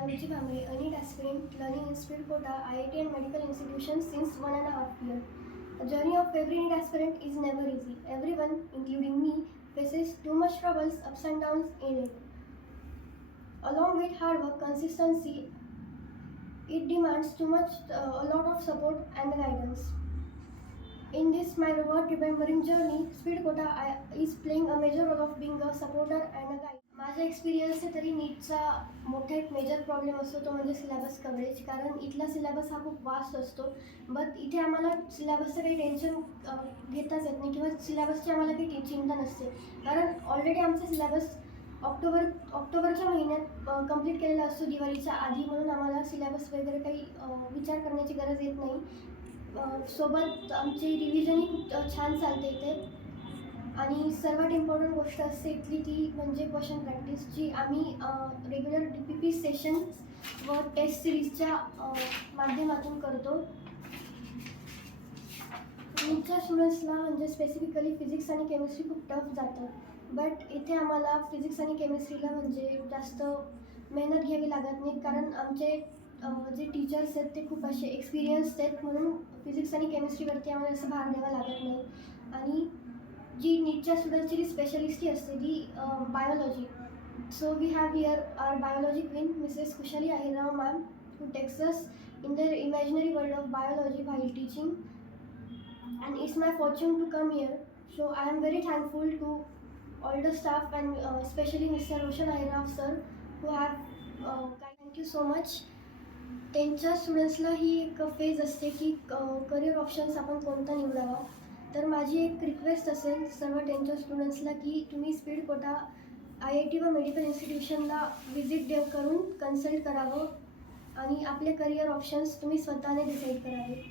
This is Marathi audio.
am Ruchi Bhamre, a NEET aspirant learning in Speed Quota, IIT and medical institutions since 1.5 years. The journey of every NEET aspirant is never easy. Everyone, including me, faces too much troubles, ups and downs in it. Along with hard work, consistency, it demands a lot of support and guidance. In this my reward remembering journey, Speed Quota is playing a major role of being a supporter and a guide. माझा एक्सपिरियन्स आहे तरी नीटचा मोठा एक मेजर प्रॉब्लेम असतो तो म्हणजे सिलेबस कव्हरेज. कारण इथला सिलेबस हा खूप वास्ट असतो. बट इथे आम्हाला सिलेबसचं काही टेन्शन घेताच येत नाही किंवा सिलेबसची आम्हाला काही चिंता नसते. कारण ऑलरेडी आमचा सिलेबस ऑक्टोबरच्या महिन्यात कंप्लीट केलेला असतो दिवाळीच्या आधी, म्हणून आम्हाला सिलेबस वगैरे काही विचार करण्याची गरज येत नाही. सोबत आमची रिव्हिजनही खूप छान चालते इथे. आणि सर्वात इम्पॉर्टंट गोष्ट असते इथली ती म्हणजे क्वेश्चन प्रॅक्टिस, जी आम्ही रेग्युलर DPP सेशन्स व टेस्ट सिरीजच्या माध्यमातून करतो. नीटच्या स्टुडंट्सला म्हणजे स्पेसिफिकली फिजिक्स आणि केमिस्ट्री खूप टफ जातं. बट इथे आम्हाला फिजिक्स आणि केमिस्ट्रीला म्हणजे जास्त मेहनत घ्यावी लागत नाही, कारण आमचे जे टीचर्स आहेत ते खूप असे एक्सपिरियन्स्ड आहेत, म्हणून फिजिक्स आणि केमिस्ट्रीवरती आम्हाला असं भार द्यावा लागत नाही. आणि जी नीटच्या स्टुडंट्सची जी स्पेशलिस्टी असते ती biology. So we have here our biology queen Mrs Kushali Ahirrao ma'am, who takes us in the imaginary world of biology while teaching, and it's my fortune to come here. So I am very thankful to all the staff and especially Mr. Roshan Ahirrav sir, who have thank you so much. त्यांच्या स्टुडंट्सला ही एक फेज असते की करिअर ऑप्शन्स आपण कोणता निवडावा. तर माझी एक रिक्वेस्ट असेल सर्व त्यांच्या स्टुडंट्सला की तुम्ही स्पीड कोटा IIT व मेडिकल इन्स्टिट्यूशनला व्हिजिट करून कन्सल्ट करावं आणि आपले करिअर ऑप्शन्स तुम्ही स्वतःने डिसाईड करावे.